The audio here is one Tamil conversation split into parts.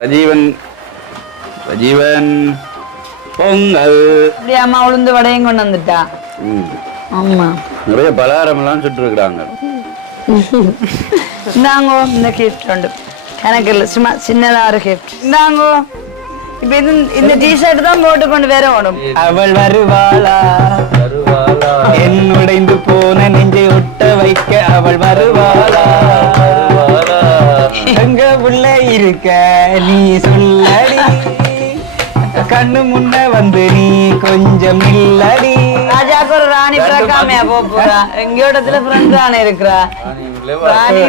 ரஜீவன் ரஜீவன் பொங்கல். அப்படியே அம்மா உளுந்து வடையும் கொண்டு வந்துட்டா. ஆமா நிறைய பலகாரமெல்லாம் சுட்டுருக்குறாங்க. இந்தாங்கோ இந்த கிஃப்ட் உண்டு. எனக்கு இல்லை சும்மா சின்னதா ஒரு கிஃப்ட் இந்தாங்கோ. இப்ப இது இந்த டிஷர்ட் தான் போட்டு கொண்டு வேற ஓடும். அவள் வருவாளா? என்னுடைந்து போன நெஞ்சை ஒட்ட வைக்க அவள் வருவாளா? உள்ள இருக்க நீ சொல்லடி. கண்ணு முன்ன வந்து நீ கொஞ்சம் இல்லடி. ராஜாக்கு ஒரு ராணி பிறக்காமையா போறா? எங்கேயோ இடத்துல ஃப்ரெண்ட் ராணி இருக்கிறா? ராணி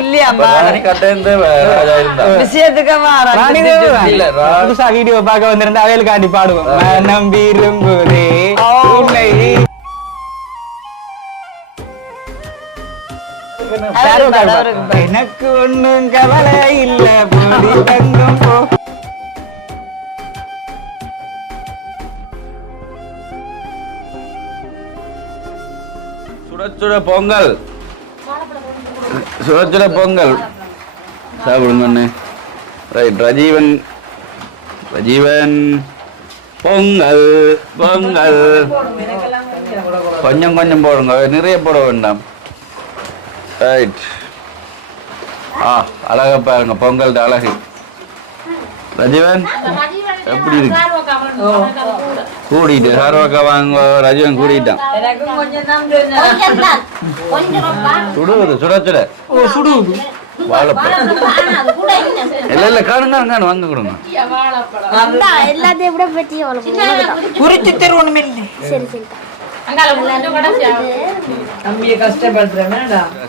விஷயத்துக்கு புதுசா வீடியோ பார்க்க வந்திருந்தா அவையில் காட்டி பாடுவோம் மனம் விரும்புதே உன்னை எனக்கு ஒண்ணும் கவலை இல்ல போடி தங்கம் போ. சுட சுட பொங்கல். சுட சுட பொங்கல். சாப்பிடுங்க ரைட் ரஜீவன். ரஜீவன். பொங்கல் பொங்கல். கொஞ்சம் கொஞ்சம் போடுங்க. நிறைய போட வேண்டாம். ரைட் ஆ அழகா பாருங்க பொங்கல் அழகு. ரஜீவன்? எப்படி இருக்கு? கூடிட்டு சார்வாக்கா வாங்க ரஜீவன் கூடிட்டான். சுடுவது சுட சுட. ஓ சுடுவது வாழைப்பழம். இல்ல இல்ல காணும் காணும் வாங்க கொடுங்க. எல்லாத்தையும் விட பற்றி குறிச்சு தருவணும் இல்லை சரி சரி.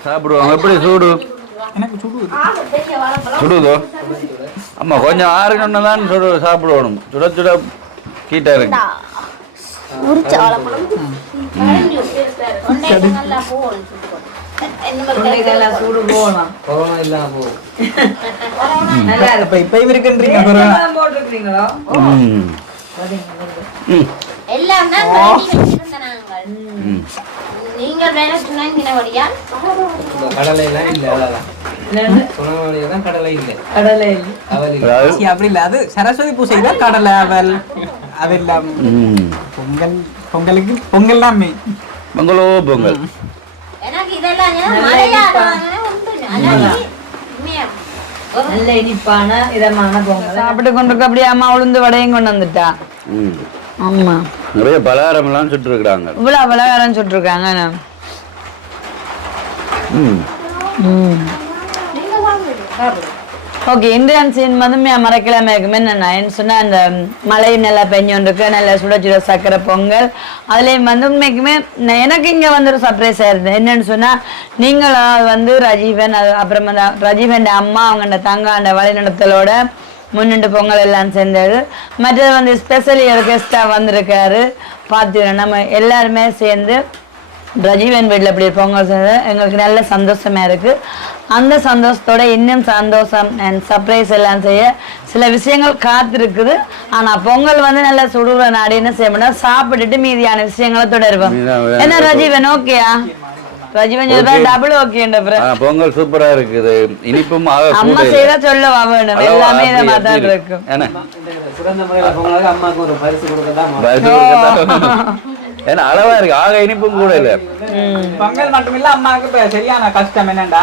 சாப்பிடுவாங்க. எப்படி சூடு? சுடுதோ? ஆமா கொஞ்சம் ஆறுனு தான் சுடு சாப்பிடணும். சுட சுட கீட்டா இருக்கு. சூடு போகலாம் நல்லா இப்ப இருக்கின்றீங்க போட்டுருக்கீங்களோ நாங்கள் வேலை சொன்னாங்கினபடியா இந்த கடலை எல்லாம் இல்ல அவ்வளவுதான் சொன்ன தான் கடலை இல்லை. கடலை அப்படி இல்ல. அது சரஸ்வதி பூசை தான் கடலை அவல் அதெல்லாம். ம். பொங்கல் பொங்கலுக்கு பொங்கல் தான். பொங்கலோ. பொங்கல் அதான் நல்ல இனிப்பான இதமான பொங்கல். சாப்பிட்டு கொண்டு அப்படியே அம்மா உளுந்து வடையும் கொண்டு வந்துட்டா. ம். ஆமா. நிறைய பலகாரமெல்லாம் சுட்டுருக்குறாங்க. இவ்வளவு பலகாரம் சுட்டுருக்காங்க ஓகே இந்தியன் சீன் வந்து மறக்கலாம இருக்குமே என்ன என்ன சொன்னா அந்த மழை நல்லா பெஞ்சோன்றிருக்கு நல்ல சுட சுட சக்கரை பொங்கல். அதுலேயும் வந்து உண்மைக்குமே நான் எனக்கு இங்கே வந்து ஒரு சர்ப்ரைஸ் ஆயிருது என்னன்னு சொன்னா நீங்களும் வந்து ரஜீவன் அது அப்புறமா தான் ரஜீவன் அம்மா அவங்க தங்க அந்த வழிநடத்தலோட முன்னிட்டு பொங்கல் எல்லாம் சேர்ந்தது மற்றது வந்து ஸ்பெஷலி ஒரு கெஸ்ட்டாக வந்திருக்காரு. பார்த்தீங்கன்னா நம்ம எல்லாருமே சேர்ந்து ரஜீவன் வீட்டில் இப்படி பொங்கல் செய்து எங்களுக்கு நல்ல சந்தோஷமா இருக்கு. அந்த சந்தோஷத்தோட இன்னும் சந்தோஷம் அண்ட் சர்ப்ரைஸ் எல்லாம் செய்ய சில விஷயங்கள் காத்திருக்குது. ஆனா பொங்கல் வந்து நல்ல சுடுற நாடு என்ன செய்யணும் சாப்பிட்டுட்டு மீதியான விஷயங்களை தொடருவோம். என்ன ரஜீவன் ஓகேயா பொங்கல் சூப்பரா இருக்குது. இனிப்பும் ஆக அம்மா கூட செய்தா சொல்லவா வேணும் எல்லாமே இதை அப்படி மாதிரி இருக்கும் ஏன்னா அம்மாவுக்கு அளவா இருக்கு ஆக இனிப்பும் கூட இல்ல பொங்கல் மட்டுமில்ல அம்மாவுக்கு இப்ப சரியான கஷ்டம் என்னண்டா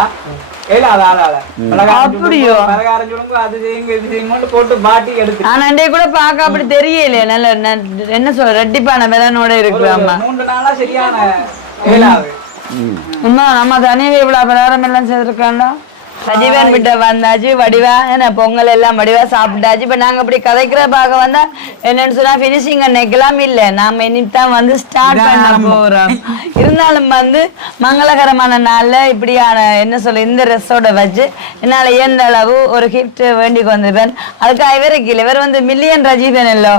என்ன சொல்ற ரெட்டிப்பான விலனோட இருக்கு அம்மா மூன்று நாளா சரியான. அம்மா நம்ம தனியாக இவ்வளவு பலகாரம் எல்லாம் செய்திருக்காண்டா ரஜீவன் விட்ட வந்தாச்சு வடிவா என்ன பொங்கல் எல்லாம் வடிவா சாப்பிட்டாச்சு இப்ப நாங்க இப்படி கதைக்கிற பார்க்க வந்தா என்னன்னு சொன்னா பினிஷிங் அன்னைக்கெல்லாம் இல்ல நாம இனித்தான் வந்து ஸ்டார்ட் பண்ண போறோம் இருந்தாலும் வந்து மங்களகரமான நாள்ல இப்படியான என்ன சொல்ல இந்த ரெஸ்ஸோட வச்சு என்னால இயன்ற அளவு ஒரு கிஃப்ட் வேண்டிக்கு வந்திருப்பேன் அதுக்காக இவருக்கு இவர் வந்து மில்லியன் ரஜீவன் இல்லோ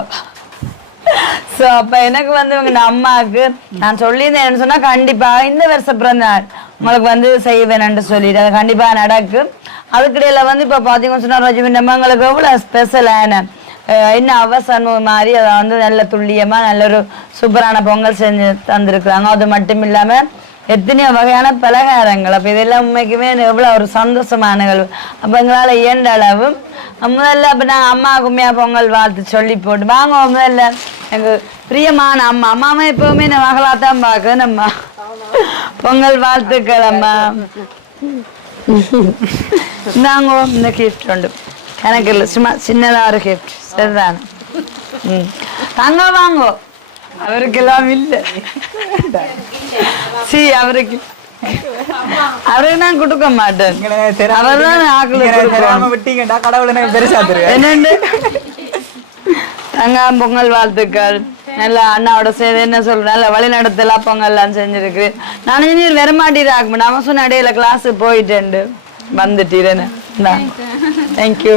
ஸோ அப்போ எனக்கு வந்து உங்க அம்மாவுக்கு நான் சொல்லியிருந்தேன் சொன்னா கண்டிப்பா இந்த வருஷம் பிறந்த நாள் உங்களுக்கு வந்து செய்வேன்னு சொல்லிட்டு அது கண்டிப்பா நடக்கும் அதுக்கிடையில வந்து இப்போ பார்த்தீங்கன்னு சொன்னா ரஜினி உங்களுக்கு எவ்வளோ ஸ்பெஷலான என்ன அவசரம் மாதிரி அதை வந்து நல்ல துல்லியமா நல்ல ஒரு சூப்பரான பொங்கல் செஞ்சு தந்திருக்கிறாங்க. அது மட்டும் இல்லாம எத்தனையோ வகையான பலகாரங்கள். அப்போ இதெல்லாம் உண்மைக்குமே எவ்வளோ ஒரு சந்தோஷமான நிகழ்வு. எங்களால் எங்களால இயன்ற அளவும் முதல்ல அப்போ நான் அம்மாவுக்கு பொங்கல் வாழ்த்து சொல்லி போட்டு வாங்க முதல்ல. எனக்கு பிரியமான அம்மா. அம்மாவும் எப்பவுமே நான் மகளாத்தான் பார்க்க நம்ம பொங்கல் வாழ்த்துக்கள் அம்மா. இந்தாங்க இந்த கிஃப்ட் உண்டு. எனக்கு இல்லை சும்மா சின்னதாக ஒரு கிஃப்ட் சரிதானே? ம். தாங்க வாங்கோ. அவருக்கு எல்லாம் இல்லை. சி அவருக்கு. அவருக்கு நான் கொடுக்க மாட்டேன். அவர் தான் கொடுக்கணும். விட்டீங்கடா கடவுளை எனக்கு பெருசா தருவேன் என்னண்டு? தங்க பொங்கல் வாழ்த்துக்கள். நல்லா அண்ணாவோட சேர்ந்து என்ன சொல்ற நல்ல வழிநடத்தலாம் பொங்கல்லாம் செஞ்சிருக்கு. நான் நீர் வரமாட்டீராக நான் சொன்ன இடையில கிளாஸ் போயிட்டேன் வந்துட்டீரேன்னு. தேங்க்யூ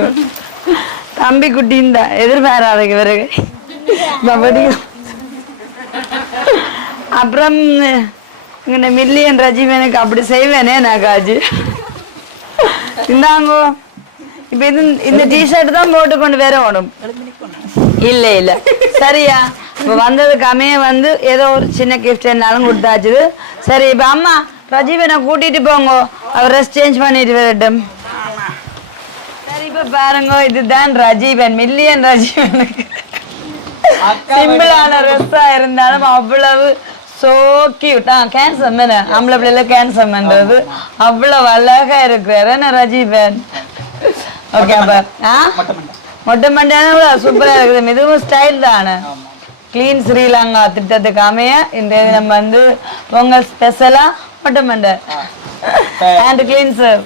தம்பி குட்டி இந்த. எதிர்பாராதுக்கு பிறகு. மறுபடியும் அப்புறம் இங்க மில்லியன் ரஜீவனுக்கு அப்படி செய்வேனே நான் காஜு இந்தாங்கோ. இப்ப இது இந்த டிஷர்ட் தான் போட்டு கொண்டு வேற ஓடும். இல்ல இல்ல. சரியா. இப்ப வந்ததுக்கு அமைய வந்து ஏதோ ஒரு சின்ன கிஃப்ட் என்னாலும் கொடுத்தாச்சு. சரி இப்ப அம்மா ரஜீவனை கூட்டிட்டு போங்க. அவர் ட்ரெஸ் சேஞ்ச் பண்ணிட்டு வரட்டும். சரி இப்ப பாருங்க இதுதான் ரஜீவன் மில்லியன் ரஜீவனுக்கு. சிம்பிளான ட்ரெஸ்ஸா இருந்தாலும் அவ்வளவு சோ கியூட் ஆ கேன்சர் மேன ஆம்பளை பிள்ளைல கேன்சர் பண்றது அவ்வளவு அழகா இருக்கிறாரு. என்ன ரஜீவன் ஓகே அப்ப ஆ? மொட்டை மண்டையான சூப்பரா இருக்குது. இதுவும் ஸ்டைல் தானே. கிளீன் ஸ்ரீலங்கா திட்டத்துக்கு அமைய இந்த நம்ம வந்து பொங்கல் ஸ்பெஷலா மொட்டை மண்டை. அண்ட் கிளீன் சார்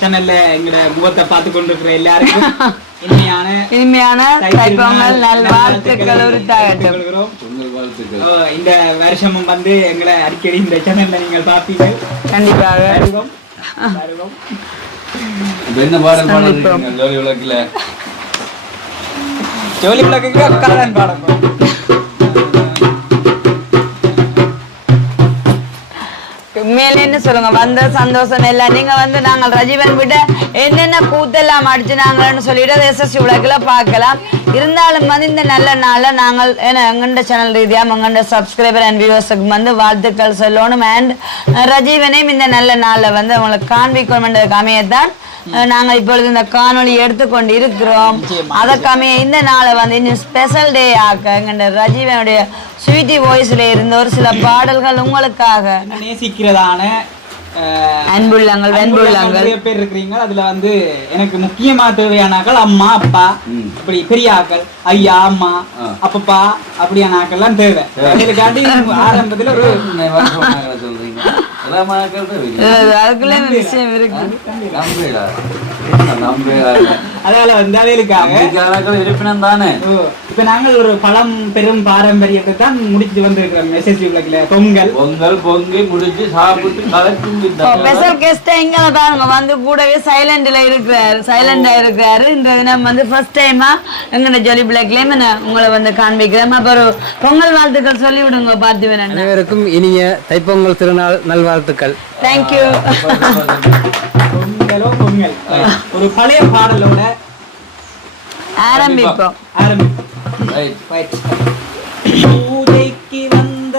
சேனல்ல எங்களோட முகத்தை பார்த்து கொண்டிருக்கிற எல்லாருக்கும் இனிமையான தைப்பொங்கல் நல்வாழ்த்துக்கள் உரித்தாகட்டும். இந்த வருஷமும் வந்து எங்களை அடிக்கடி இந்த சேனல்ல நீங்கள் பார்ப்பீங்க கண்டிப்பாக. என்ன பாடல் பாட சந்திப்போம். இருக்கீங்க ஜோலி விளக்குல. ஜோலி பாடணும். உண்மையில என்ன சொல்லுங்க. வந்த சந்தோஷம் எல்லாம் நீங்க வந்து நாங்கள் ரஜீவன் விட என்னென்ன கூத்தெல்லாம் அடிச்சுனாங்கன்னு சொல்லிட்டு அதை எஸ்எஸ்சி உலகில் பார்க்கலாம். இருந்தாலும் வந்து இந்த நல்ல நாள்ல நாங்கள் ஏன்னா எங்கண்ட சேனல் ரீதியா எங்கண்ட சப்ஸ்கிரைபர் அண்ட் வியூவர்ஸுக்கு வந்து வாழ்த்துக்கள் சொல்லணும். அண்ட் ரஜீவனையும் இந்த நல்ல நாள்ல வந்து அவங்களுக்கு காண்பிக்கணும்ன்றதுக்கு அமையத்தான் நாங்கள் இப்பொழுது இந்த காணொளி எடுத்துக்கொண்டு இருக்கிறோம். அதற்கமைய இந்த நாளை வந்து இன்னும் ஸ்பெஷல் டே ஆக்க எங்கண்ட ரஜீவனுடைய ஸ்வீட்டி வாய்ஸ்ல இருந்த ஒரு சில பாடல்கள் உங்களுக்காக. நேசிக்கிறதான அன்புள்ளங்கள் வெண்புள்ளங்கள். நிறைய பேர் இருக்கிறீங்க. அதுல வந்து எனக்கு முக்கியமா தேவையானாக்கள் அம்மா அப்பா. இப்படி பெரிய ஆக்கள் ஐயா அம்மா. அப்பப்பா அப்படியான ஆக்கள்லாம் தேவை. இதுக்காண்டி ஆரம்பத்துல ஒரு எல்லாம்? அதனால வந்து அவைகளுக்காக இருப்பினம் தானே. இப்ப நாங்கள் ஒரு பழம் பெரும் பாரம்பரியத்தை தான் முடிச்சு வந்திருக்கிறோம் உலகில. பொங்கல். பொங்கல் பொங்கி முடிச்சு சாப்பிட்டு கலக்கும். ஸ்பெஷல் கெஸ்ட் எங்க பாருங்க வந்து கூடவே சைலண்ட்ல இருக்கிறாரு. சைலண்டா இருக்கிறாரு. இந்த தினம் வந்து ஃபர்ஸ்ட் டைமா எங்கட ஜொலி பிளாக்லயும் உங்களை வந்து காண்பிக்கிறேன். அப்புறம் பொங்கல் வாழ்த்துக்கள் சொல்லி விடுங்க பார்த்து அனைவருக்கும் இனிய தைப்பொங்கல் திருநாள் நல்வாழ்த்துக்கள். தேங்க்யூ பொங்கலோ பொங்கல். ஒரு பழைய பாடலோட ஆரம்பிப்போம். ஆரம்பிப்போம். பூஜைக்கு வந்த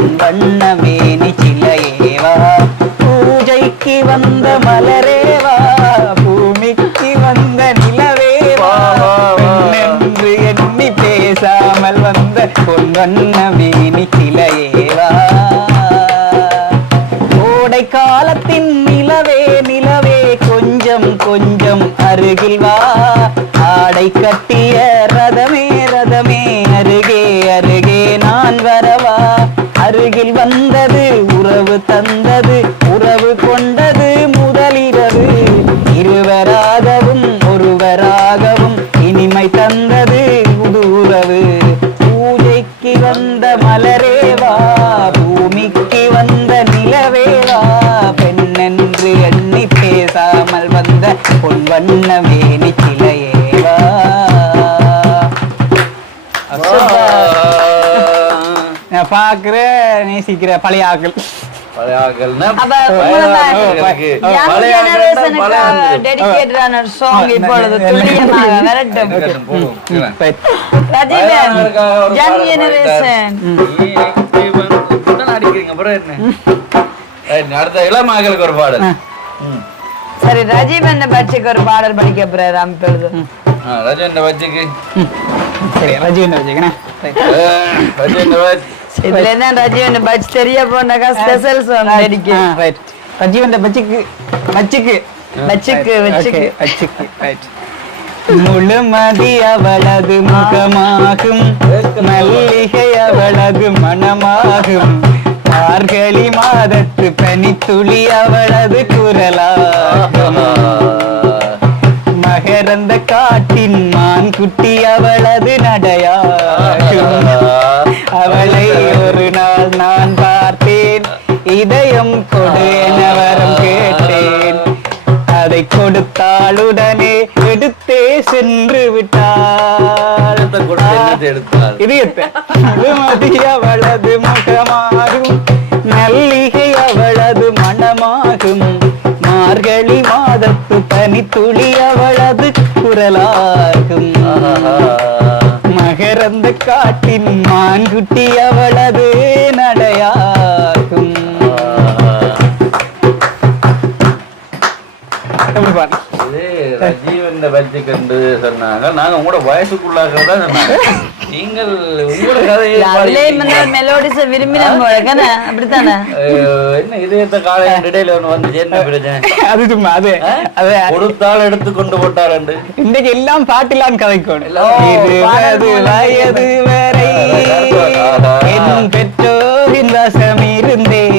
வந்த பொன் வண்ண மேனி சிலையேவா? பூஜைக்கு வந்த மலரேவா? பூமிக்கு வந்த நிலவேவா? பெண்ணென்று எண்ணி பேசாமல் வந்த பொன் வண்ண மேனி சிலையேவா? கோடை காலத்தின் நிலவே நிலவே கொஞ்சம் கொஞ்சம் அருகில் வா. ஆடை கட்டிய உறவு தந்தது உறவு கொண்டது முதலிரவு. இருவராகவும் ஒருவராகவும் இனிமை தந்தது புது உறவு பூஜைக்கு வந்த மலரேவா பூமிக்கு வந்த நிலவேவா பெண்ணென்று எண்ணி பேசாமல் வந்த பொன் வண்ண மேனி கிளையேவா நான் பாக்குற நேசிக்கிற பழைய ஆக்கள் அடுத்த இளமாக்களுக்கு ஒரு பாடல். சரி ரஜீவன் பட்சிக்கு ஒரு பாடல் படிக்க போறாரு இப்பொழுது. ஆ, ரஜினி வச்சுக்கு சரி ரைட் ரஜினி வச்சு இதுல என்ன ரஜீவன் பட்ச் தெரிய போனாக்கா ஸ்பெஷல் சாங் டெடிக்கு ரைட் ரஜீவன் பச்சிக்கு வச்சுக்கு வச்சுக்கு Okay, வச்சுக்கு ரைட் முழுமதி அவளது முகமாகும். மல்லிகை அவளது மணமாகும் மார்கழி மாதத்து பனித்துளி அவளது குரலாகும். மகரந்த காட்டின் மான் குட்டி அவளது நடையாகும். அவளை ஒரு நாள் நான் பார்த்தேன். இதயம் கொடு என வரம் கேட்டேன். அதை கொடுத்தால் உடனே எடுத்தே சென்று விட்டாள்? இதயத்தை. அவளது முகமாகும். மல்லிகை அவளது மணமாகும் மார்கழி மாதத்து பனித்துளி அவளது குரலாகும். மகரந்த காட்டின் மான்குட்டி அவளது நடையாகும் எப்படி ரஜீவன் வச்சுக்கு என்று சொன்னாங்க. நாங்க உங்களோட வயசுக்குள்ளாக தான் சொன்னாங்க. நீங்கள் உங்களோட கதையை. மெலோடிஸ விரும்பின போலக்கன அப்படித்தானே? என்ன இதயத்தை காலை இடையில ஒண்ணு வந்து என்ன பிரச்சனை? அது சும்மா அது அது கொடுத்தால் எடுத்து கொண்டு போட்டார் என்று. இன்னைக்கு எல்லாம் பாட்டிலான் கதைக்கணும் எல்லாம் இருபது வயது வரை என் பெற்றோரின் வசம் இருந்தேன்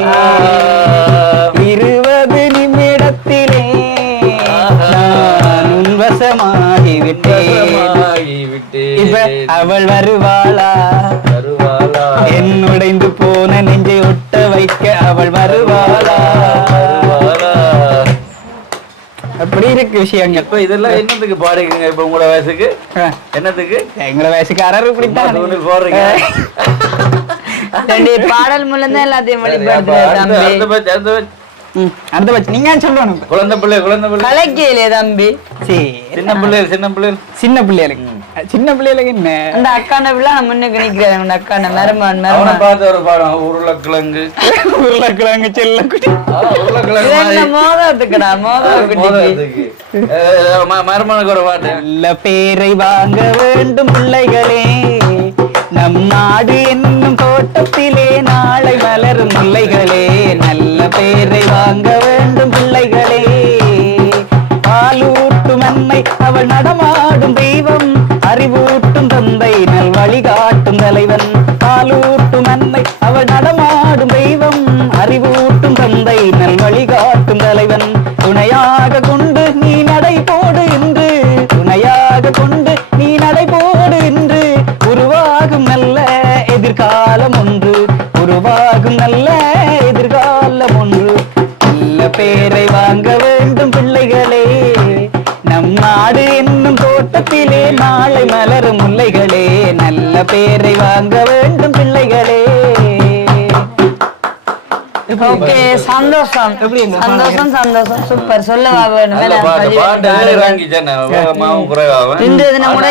இப்ப அவள் வருவாளா? வருவாளா? என் உடைந்து போன நெஞ்சை ஒட்ட வைக்க அவள் வருவாளா? வருவாளா? அப்படி இருக்கு விஷயங்கள். இப்ப இதெல்லாம் என்னத்துக்கு பாடுறீங்க இப்ப உங்களோட வயசுக்கு? என்னத்துக்கு? எங்களை வயசுக்காரர் இப்படித்தான். தூணில் போடுறீங்க. பாடல் மூலம் தான் எல்லாத்தையும் அடுத்த- பட்சம் நீங்க சொல்லணும். குழந்தை பிள்ளை குழந்தை பிள்ளை. கலைக்கையிலே தம்பி. சரி. சின்ன பிள்ளைகள் சின்ன பிள்ளைகள் சின்ன பிள்ளைகளுக்கு. சின்ன பிள்ளைகளுக்கு என்ன? அந்த அக்கான விழா நான் முன்னுக்கு நிக்கிறேன். அந்த அக்கான மருமகன் அவனை மருமகன் பார்த்து ஒரு பாடம் உருளைக்கிழங்கு. உருளைக்கிழங்கு செல்லக்குட்டி. ஆ, உருளைக்கிழங்கு மோதத்துக்குடா மோதத்துக்கு மோதிரத்துக்கு. அஹ், ம- மருமகனுக்கு ஒரு பாட்டு. நல்ல பேரை வாங்க வேண்டும் பிள்ளைகளே. நம் நாடு என்னும் தோட்டத்திலே நாளை மலரும் முல்லைகளே நல்ல பேரை வாங்க வேண்டும் பிள்ளைகளே. பாலூட்டும் அன்னை அவள் நடமாடும் நாளை மலரும் முல்லைகளே நல்ல பேரை வாங்க வேண்டும் பிள்ளைகளே. ஓகே சந்தோஷம். சந்தோஷம் சந்தோஷம். சூப்பர். குறைவாகும். இன்றைய தினம் கூட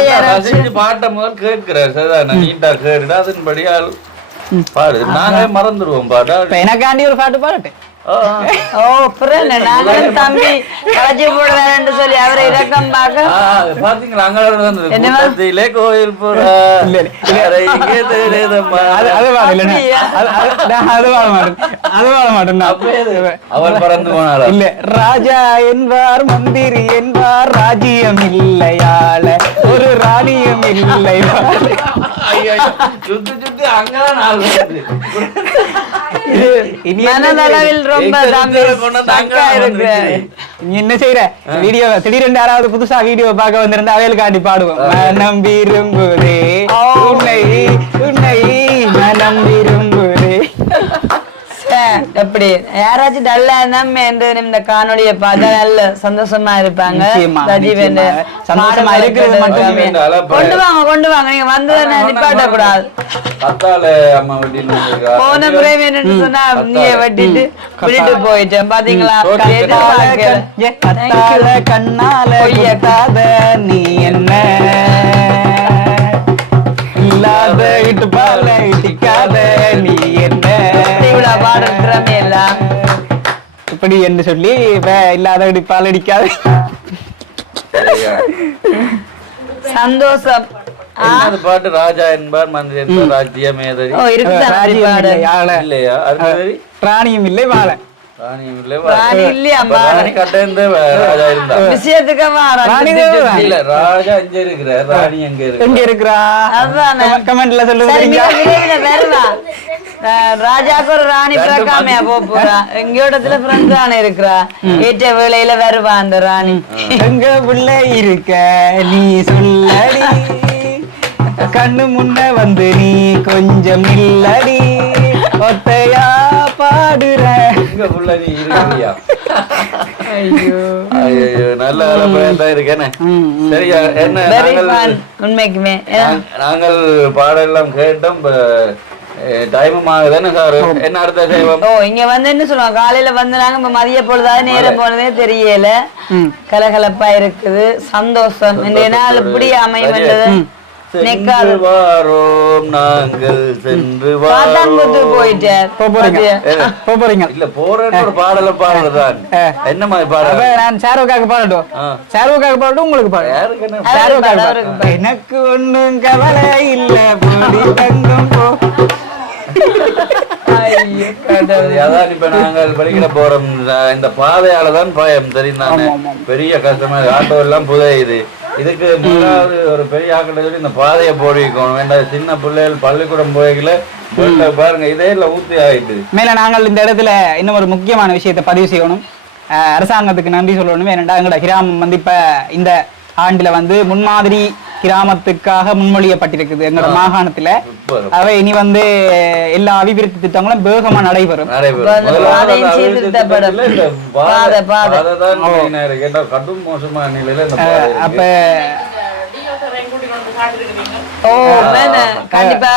பாட்டை முதல் கேட்கிறார் சரிதானே நீட்டா கேட்டுட்டு அதன்படி ஆள் பாடு. நாங்களே மறந்துடுவோம் பாட்டா இப்ப எனக்காண்டி ஒரு பாட்டு பாடட்டேன் ஓ. என்ன? நாங்களும் தம்பி களைச்சி போடுறேன்னு சொல்லி அவரை இறக்கம் பார்க்க. பாத்தீங்களா? அங்க கோயில் புறா? அவர் பறந்து போனாரா? இல்ல ராஜா என்பார் மந்திரி என்பார் ராஜ்யம் இல்லையாள ஒரு ராணியம் இல்லை. சுத்தி சுத்தி அங்கதான் நாள் மனதளவில் ரொம்ப என்ன செய்யற வீடியோ திடீரென்று யாராவது புதுசா வீடியோ பார்க்க வந்திருந்தா அவையில் காட்டி பாடுவோம். மனம் விரும்புதே. உன்னை உன்னை மனம் விரும்புதே எப்படி? யாராச்சும் டல்லா இருந்தா என்று இந்த காணொளியை பார்த்தா நல்ல சந்தோஷமா இருப்பாங்க. சந்தோஷமா இருக்கிறது மட்டும். அலப்பறை. கொண்டு வாங்க கொண்டு வாங்க. நீங்க வந்து நிப்பாட்ட கூடாது. போன முறை வேணும்னு சொன்னா நீ வெட்டிட்டு விட்டுட்டு போயிட்டேன். பாத்தீங்களா? கண்ணால கொட்டாத நீ என்ன? எல்லாம் இப்படி என்று சொல்லி வே- இல்லாத இடிப்பால் அடிக்காத? சந்தோஷம். பாட்டு? ராஜா என்பார் மந்திரி என்பார் ராஜ்ய மேதரி. இல்லையா அருந்ததி? ராணியும் இல்லை வாழ. ராஜா இருந்தா. விஷயத்துக்கு வாரா ராணி சுத்தி தான் சுத்தி. இல்ல ராஜா எங்க இருக்கிறா? கமெண்ட்ல சொல்லுங்க ராஜாக்கு ராணி பிறக்காமையா போக போறா எங்க இடத்துல பிறந்து தானே இருக்கிறா ஏற்ற வேளையில வருவா அந்த ராணி எங்க பிள்ளை இருக்க நீ சொல்லடி கண்ணு முன்ன வந்து நீ கொஞ்சம் இல்லடி ஒத்தையா பாடுற எங்க புள்ள நீ நாங்க- நாங்கள் பாடெல்லாம் கேட்டோம் இங்க வந்து என்ன சொல்லுவாங்க. காலையில வந்து நாங்க இப்ப மதிய பொழுதாவது நேரம் போனதே தெரியல. கலகலப்பா இருக்குது. சந்தோஷம். இந்த நாள் இப்படி நெக்கால் வாரோம். நாங்கள் சென்று போறீங்க. இல்ல போறேன்னு ஒரு பாடல பாடுறதான். என்ன மாதிரி பாடல்? நான் ஷாருக்காக பாடட்டும். ஆ. ஷாருக்காக பாடட்டும் உங்களுக்கு பாடு. எனக்கு ஒண்ணும் கவலை இல்ல. அதான் இப்ப நாங்கள் படிக்கிற போறோம். இந்த- பாதையால தான் பயம் தெரியும் பெரிய கஷ்டமா. ஆட்டோ எல்லாம் புதையுது. இதுக்கு முதலாவது ஒரு பெரிய ஆக்கிட்ட சொல்லி இந்த பாதையை போடி வைக்கணும் வேண்டாம் சின்ன பிள்ளைகள் பள்ளிக்கூடம் போய்க்கல பாருங்க இதே இல்ல ஊத்தி ஆயிட்டு. மேல நாங்கள் இந்த இடத்துல இன்னும் ஒரு முக்கியமான விஷயத்தை பதிவு செய்யணும். அரசாங்கத்துக்கு நன்றி சொல்லணும். ஏனென்றா எங்களோட கிராமம் வந்து இப்ப இந்த ஆண்டுல வந்து முன்மாதிரி கிராமத்துக்காக முன்மொழியப்பட்டிருக்குது எங்களோட மாகாணத்துல. அவை இனி வந்து எல்லா அபிவிருத்தி திட்டங்களும் வேகமா நடைபெறும். அப்ப ஓ கண்டிப்பா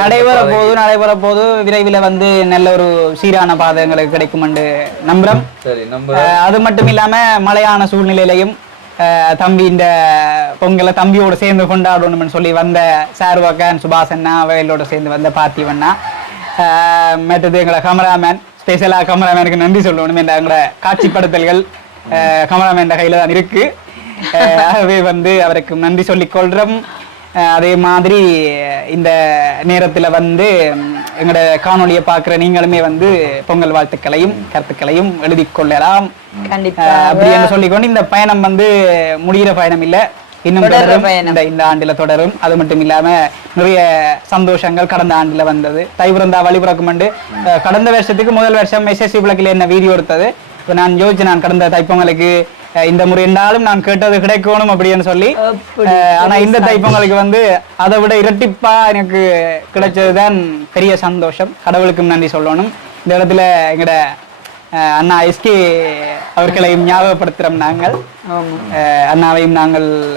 நடைபெற போது நடைபெற போது விரைவில் வந்து நல்ல ஒரு சீரான பாதை எங்களுக்கு கிடைக்கும் என்று நம்புறோம். அது மட்டும் இல்லாம மழையான சூழ்நிலையிலையும் அஹ் தம்பி இந்த பொங்கலை தம்பியோட சேர்ந்து கொண்டாடணும்னு சொல்லி வந்த சார்வாக்கன் சுபாஷ் அண்ணா வயலோட சேர்ந்து வந்த பார்த்திவண்ணா அஹ் மற்றது எங்களை கமராமேன் ஸ்பெஷலாக கமராமேனுக்கு நன்றி சொல்லணும் என்ற எங்களோட காட்சிப்படுத்தல்கள் கமராமேன் கையில தான் இருக்கு. ஆகவே வந்து அவருக்கு நன்றி சொல்லிக் அதே மாதிரி இந்த நேரத்துல வந்து எங்களோட காணொளியை பார்க்குற நீங்களுமே வந்து பொங்கல் வாழ்த்துக்களையும் கருத்துக்களையும் எழுதி கொள்ளலாம். அப்படி என்று சொல்லிக்கொண்டு இந்த பயணம் வந்து முடிகிற பயணம் இல்ல. இன்னும் தொடரும். இந்த இந்த ஆண்டுல தொடரும். அது மட்டும் இல்லாம நிறைய சந்தோஷங்கள் கடந்த ஆண்டுல வந்தது. தை பிறந்தா வழி பிறக்கும் ஆண்டு அஹ் கடந்த வருஷத்துக்கு முதல் வருஷம் எஸ்எஸ்சி விளக்கில் என்ன வீடியோ எடுத்தது? இப்போ நான் யோசிச்சு நான் கடந்த தைப்பொங்கலுக்கு இந்த முறை என்றாலும் நான் கேட்டது கிடைக்கணும் அப்படின்னு சொல்லி ஆனா இந்த தைப்பொங்கலுக்கு வந்து அதை விட இரட்டிப்பா எனக்கு கிடைச்சதுதான் பெரிய சந்தோஷம். கடவுளுக்கும் நன்றி சொல்லணும். இந்த இடத்துல எங்கட அண்ணா எஸ்கே அவர்களையும் ஞாபகப்படுத்துறோம் நாங்கள். அண்ணாவையும் நாங்கள்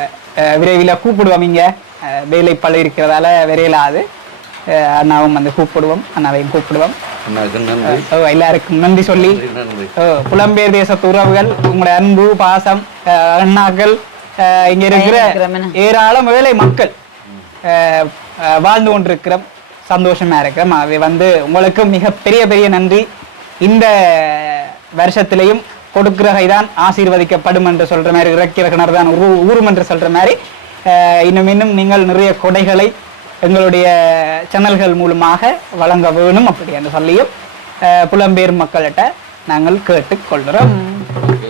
விரைவில் கூப்பிடுவோம் இங்க. வேலை பழு இருக்கிறதால விரையிலாது. அண்ணாவும் வந்து கூப்பிடுவோம் அண்ணாவையும் கூப்பிடுவோம். ஓ, எல்லாருக்கும் நன்றி சொல்லி. ஓ, புலம்பெயர் தேசத்து உறவுகள் உங்களுடைய அன்பு பாசம் அஹ் அண்ணாக்கள் இங்க இருக்கிற ஏராளம் வேலை மக்கள் அஹ் அஹ் வாழ்ந்து கொண்டிருக்கிறோம். சந்தோஷமா இருக்கிறோம். அது வந்து உங்களுக்கு மிக பெரிய பெரிய நன்றி. இந்த வருஷத்திலையும் கொடுக்கிற கைதான் ஆசீர்வதிக்கப்படும் என்று சொல்ற மாதிரி இறக்கிற கிணறு தான் உரு ஊரும் என்று சொல்ற மாதிரி அஹ் இன்னும் இன்னும் நீங்கள் நிறைய கொடைகளை எங்களுடைய சேனல்கள் மூலமாக வழங்க வேணும் அப்படி என்று சொல்லியும் புலம்பெயர் மக்கள்கிட்ட நாங்கள் கேட்டுக்கொள்கிறோம்.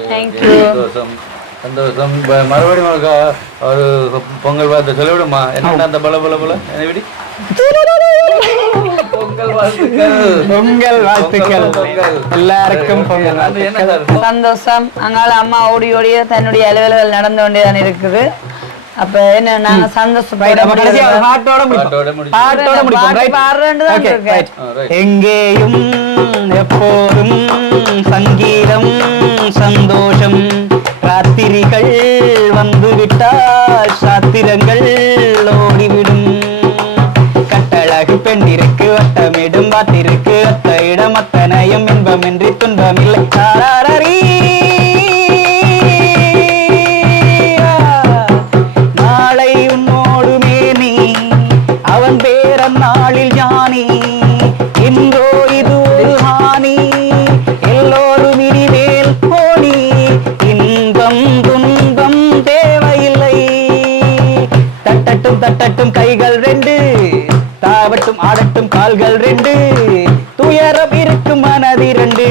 தேங்க்யூ சந்தோஷம் சந்தோஷம் ப- மறுபடியும் ஒருக்கா ஒரு பொங்கல் வாழ்த்து சொல்லிவிடுமா? என்ன அந்த பல பல பல? விடி. பொங்கல் வாழ்த்துக்கள். பொங்கல். எல்லாருக்கும் பொங்கல் அது என்ன வாழ்த்துக்கள். சார் சந்தோஷம். அங்கால அம்மா ஓடி ஓடிய தன்னுடைய அலுவல்கள் நடந்து கொண்டேதான் இருக்குது. அப்ப என்ன நாங்க Right, அப்ப கடைசியா ஒரு பாத்திருக்கு அத்த இடம் அத்தனையும் இன்பமின்றி துன்பமில்லை. சாரா ரெண்டு துயரம் இருக்கும் மனதிரண்டு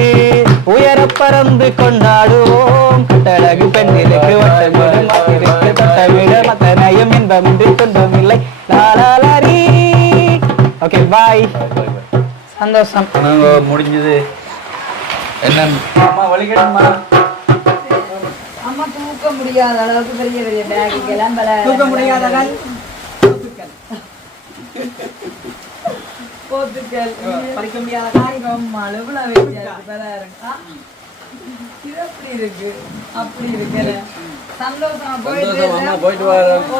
உயர பறந்து கொண்டாடுவோம். கட்டழகு பெண்ணிற்கு வட்டமிடும் மாத்திருக்கு தொட்டமிட மத்தனையும் இன்பமின்றி துன்பமில்லை. லாலாலாரி okay bye. Bye, bye, bye. சந்தோஷம் முடிஞ்சது. என்ன அம்மா வலிக்கணுமா அம்மா தூக்க முடியாத அளவுக்கு பெரிய பெரிய பேக்குக்கெல்லாம் தூக்க முடியாததால் போத்துக்கள் படிக்க முடியாத வச்சிருக்கு பாரு. ஆ, இது அப்படி இருக்கு. அப்படி இருக்கு. சந்தோஷமா போயிட்டு சந்தோஷம், அம்மா இருக்கேன். போயிட்டு வரோம். ஓ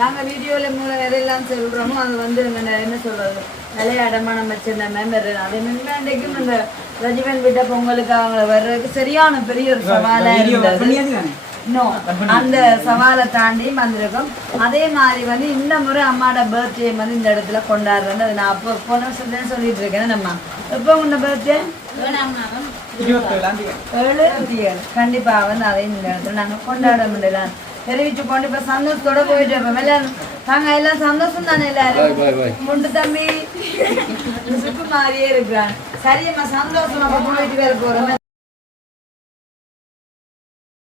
நாங்க வீடியோல மூலம் எதெல்லாம் சொல்றோமோ அது வந்து என்ன சொல்றது? விளையாடமான வச்சிருந்த மெம்பர் அதே மாதிரி அன்றைக்கும் இந்த ரஜிவன் விட்ட பொங்கலுக்கு அவங்கள வர்றதுக்கு சரியான பெரிய ஒரு சவாலா இருந்தது. இன்னும் அந்த சவாலை தாண்டி வந்திருக்கோம். அதே மாதிரி வந்து இந்த முறை அம்மாவோட பர்த்டே வந்து இந்த இடத்துல கொண்டாடுறேன் அது நான் அப்போ போன வருஷத்துல சொல்லிட்டு இருக்கேன் நம்ம எப்போ உங்க பர்த்டே ஏழு ஏழு கண்டிப்பா வந்து அதையும் இந்த இடத்துல நாங்க கொண்டாட முடியல. தெரிவிச்சு கொண்டு இப்ப சந்தோஷத்தோட போயிட்டு இருப்போம் எல்லாரும் நாங்க எல்லாம் சந்தோஷம் தானே எல்லாரும். முண்டு தம்பி. சுக்கு மாதிரியே இருக்கிறான் சரியம்மா சந்தோஷம். நம்ம போயிட்டு வேற போறோம்.